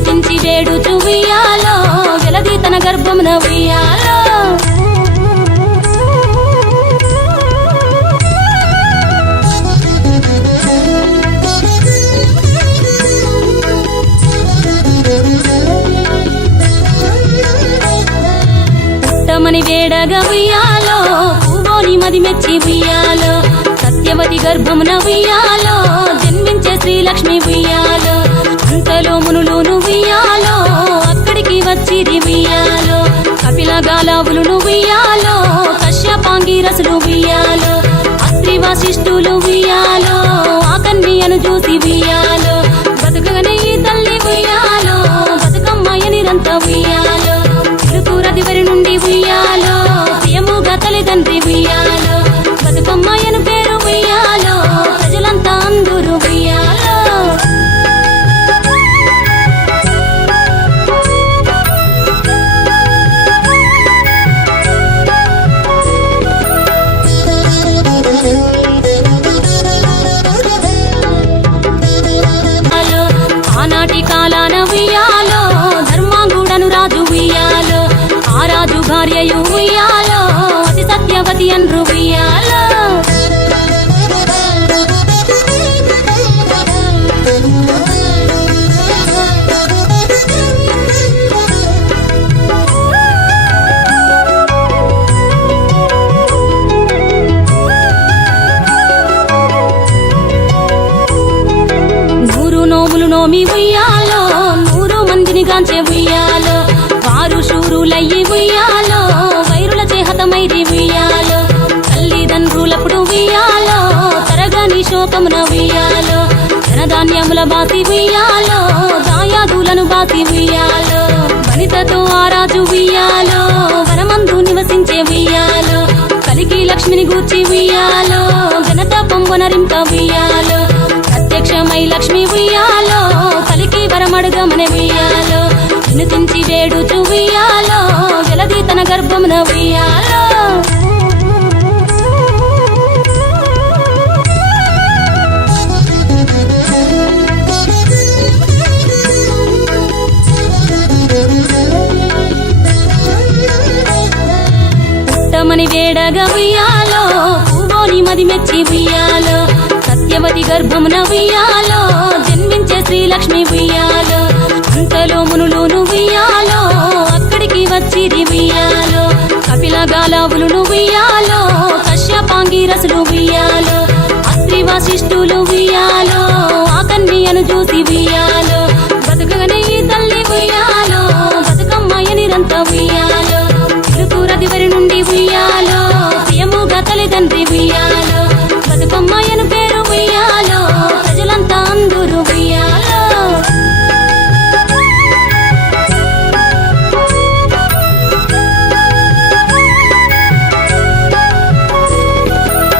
వినుతించి వేడుచు ఉయ్యాలో వెలది తన గర్భమున ఉయ్యాలో. పుట్టమని వేడగా ఉయ్యాలో పూవోని మది మెచ్చి ఉయ్యాలో సత్యవతి గర్భమున ఉయ్యాలో జన్మించే శ్రీలక్ష్మి ఉయ్యాలో. గాలావులు ఉయ్యాలో కశ్యపాంగి రసులు ఉయ్యాలో అస్త్రి వాసిష్ఠులు ఉయ్యాలో ఆ కన్యను చూసి ఉయ్యాలో బతుకగనే ఈ తల్లి ఉయ్యాలో బతుకమ్మ నిరంత ఉయ్యాలో తిరుతూరది వరి నుండి ఉయ్యాలో ఆనాటి కాలాన ఉయ్యాలో ధర్మాంగుడను రాజు ఉయ్యాలో ఆ రాజు భార్యయు ఉయ్యాలో అతి సత్యవతి అన్రు ఉయ్యాలో. నూరు ధాన్యమున ఉయ్యాలో ధనధాన్యముల బాతి ఉయ్యాలో దాయాదులను బాతి ఉయ్యాలో వనితతో ఆరాజు ఉయ్యాలో వనమందు నివసించే ఉయ్యాలో కలిగి లక్ష్మిని గూర్చి ఉయ్యాలో ఘనత పొంగునరింప ఉయ్యాలో ప్రత్యక్షమై లక్ష్మి ఉయ్యాలో కలికి వరమడుగమని ఉయ్యాలో వినుతించి వేడుచు ఉయ్యాలో వెలది తన గర్భమున ఉయ్యాలో. మని వేడగా ఉయ్యాలో మది మెచ్చి ఉయ్యాలో సత్యవతి గర్భమున ఉయ్యాలో జన్మించే శ్రీలక్ష్మి ఉయ్యాలో అంతలో మునులును ఉయ్యాలో అక్కడికి వచ్చిది ఉయ్యాలో కపిల గాలావులు ఉయ్యాలో కశ్యపాంగి రసులు ఉయ్యాలో అస్త్రి వశిష్ఠులు ఉయ్యాలో ఆకన్యను చూసి ఉయ్యాలో.